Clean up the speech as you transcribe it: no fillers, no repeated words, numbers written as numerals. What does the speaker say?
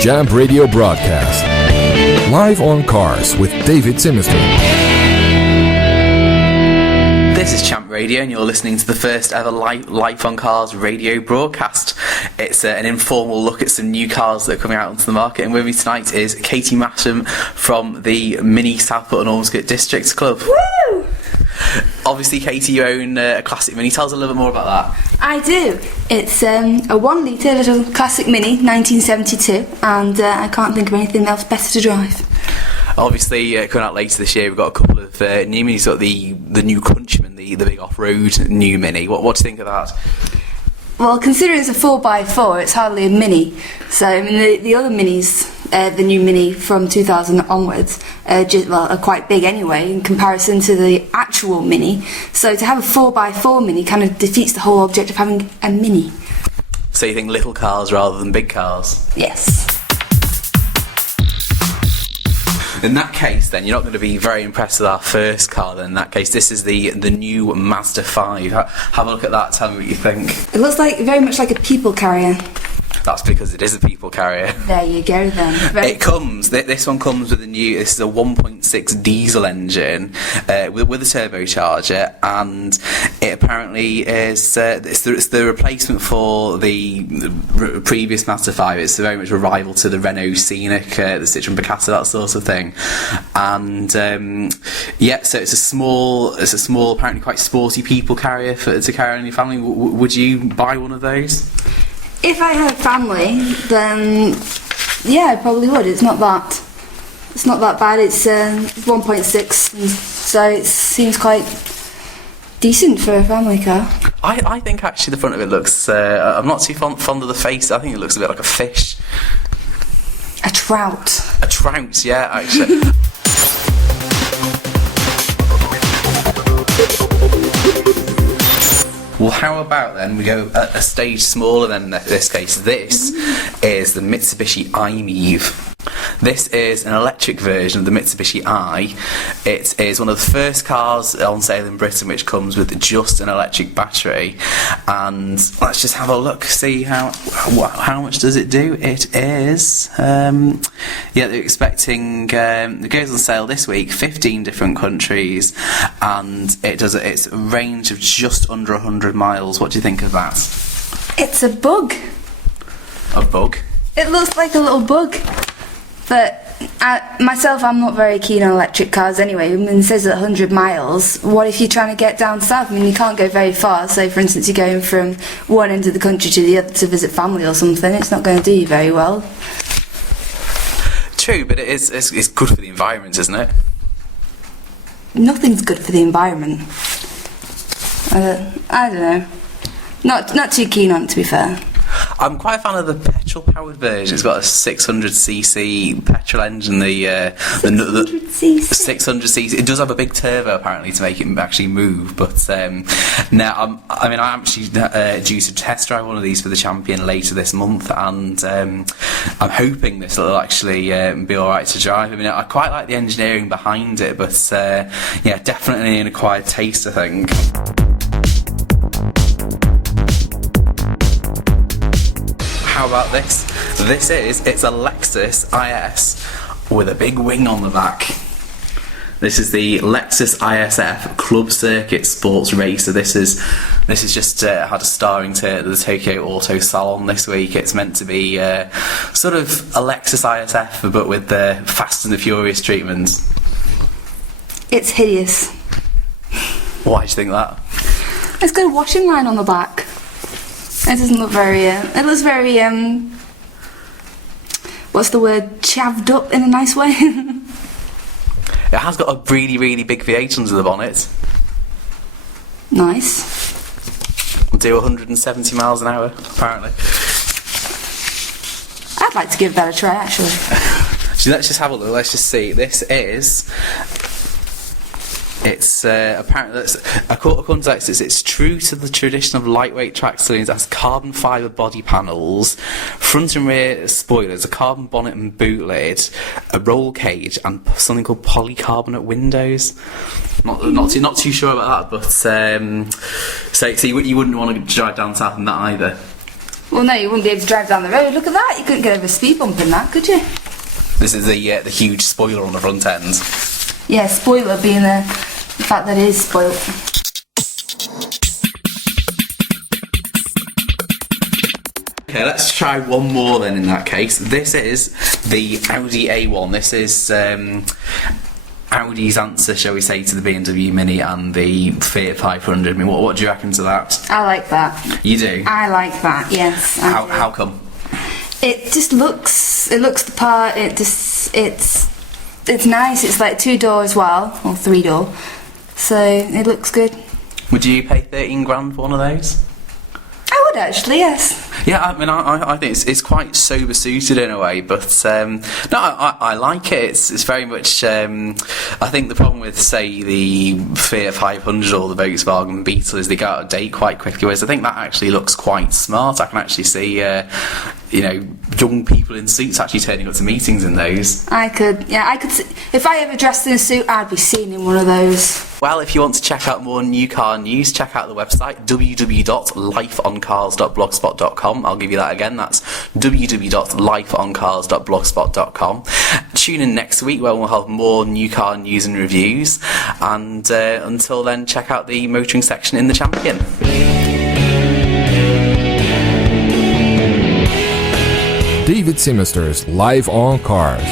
Jam Radio broadcast. Live on Cars with David Simister. This is Champ Radio, and you're listening to the first ever Live on Cars radio broadcast. It's an informal look at some new cars that are coming out onto the market, and with me tonight is Katie Masham from the Mini Southport and Ormsgate District Club. Woo! Obviously, Katie, you own a classic Mini. Tell us a little bit more about that. I do. It's a 1 litre little classic Mini, 1972, and I can't think of anything else better to drive. Obviously, coming out later this year, we've got a couple of new Minis. Got the new Countryman, the big off-road new Mini. What do you think of that? Well, considering it's a 4x4, it's hardly a Mini. So, I mean, the other Minis, the new Mini from 2000 onwards, are quite big anyway in comparison to the actual Mini. So to have a 4x4 Mini kind of defeats the whole object of having a Mini. So you think little cars rather than big cars? Yes. In that case, then, you're not going to be very impressed with our first car, then. In that case, this is the new Mazda 5. Have a look at that, tell me what you think. It looks like very much like a people carrier. That's because it is a people carrier. There you go, then. This one comes with this is a 1.6 diesel engine with a turbocharger, and it apparently is it's the replacement for the previous Mazda 5. It's very much a rival to the Renault Scenic, the Citroen Picasso, that sort of thing. And so it's a small, apparently quite sporty people carrier to carry on your family. Would you buy one of those? If I had a family, then yeah, I probably would. It's not that bad. It's 1.6, so it seems quite decent for a family car. I think actually the front of it looks. I'm not too fond of the face. I think it looks a bit like a fish. A trout. A trout, yeah, actually. Well, how about then we go a stage smaller than in this case. This is the Mitsubishi i-MiEV. This is an electric version of the Mitsubishi i. It is one of the first cars on sale in Britain which comes with just an electric battery. And let's just have a look, see how much does it do. It is, they're expecting, it goes on sale this week, 15 different countries, and it's a range of just under 100 miles. What do you think of that? It's a bug. A bug? It looks like a little bug. But myself, I'm not very keen on electric cars anyway. I mean, it says 100 miles. What if you're trying to get down south? I mean, you can't go very far. So, for instance, you're going from one end of the country to the other to visit family or something. It's not going to do you very well. True, but it's good for the environment, isn't it? Nothing's good for the environment. I don't know. Not too keen on it, to be fair. I'm quite a fan of the petrol-powered version. It's got a 600cc petrol engine. The 600cc. It does have a big turbo apparently to make it actually move. But now, I'm actually due to test drive one of these for the Champion later this month, and I'm hoping this will actually be all right to drive. I mean, I quite like the engineering behind it, but definitely an acquired taste, I think. How about this? It's a Lexus IS with a big wing on the back. This is the Lexus ISF Club Circuit Sports Racer. This is just had a starring to the Tokyo Auto Salon this week. It's meant to be sort of a Lexus ISF but with the Fast and the Furious treatments. It's hideous. Why do you think that? It's got a washing line on the back. It doesn't look very, it looks very, what's the word, chavved up in a nice way. It has got a really, really big V8 under the bonnet. Nice. It'll do 170 miles an hour, apparently. I'd like to give that a try, actually. So let's just have a look, let's just see. This is... It's apparently, according to Lexus, it's true to the tradition of lightweight track saloons. It has carbon fibre body panels, front and rear spoilers, a carbon bonnet and boot lid, a roll cage, and something called polycarbonate windows. Not too sure about that, but so you wouldn't want to drive down south in that either. Well, no, you wouldn't be able to drive down the road. Look at that. You couldn't get over a speed bump in that, could you? This is the huge spoiler on the front end. Yeah, spoiler being the fact that it is spoilt. Okay, let's try one more then in that case. This is the Audi A1. This is Audi's answer, shall we say, to the BMW Mini and the Fiat 500. I mean, what do you reckon to that? I like that. You do? I like that, yes. How come? It just looks the part. It's nice. It's like 2-door as well, or 3-door. So it looks good. Would you pay 13 grand for one of those? I would actually, yes. Yeah, I mean, I think it's quite sober suited in a way, but no, I like it. It's very much. I think the problem with, say, the Fiat 500 or the Volkswagen Beetle is they go out of date quite quickly. Whereas I think that actually looks quite smart. I can actually see, young people in suits actually turning up to meetings in those. I could. If I ever dressed in a suit, I'd be seen in one of those. Well, if you want to check out more new car news, check out the website www.lifeoncars.blogspot.com. I'll give you that again. That's www.lifeoncars.blogspot.com. Tune in next week where we'll have more new car news and reviews. And until then, check out the motoring section in the Champion. David Symasters, Live on Cars.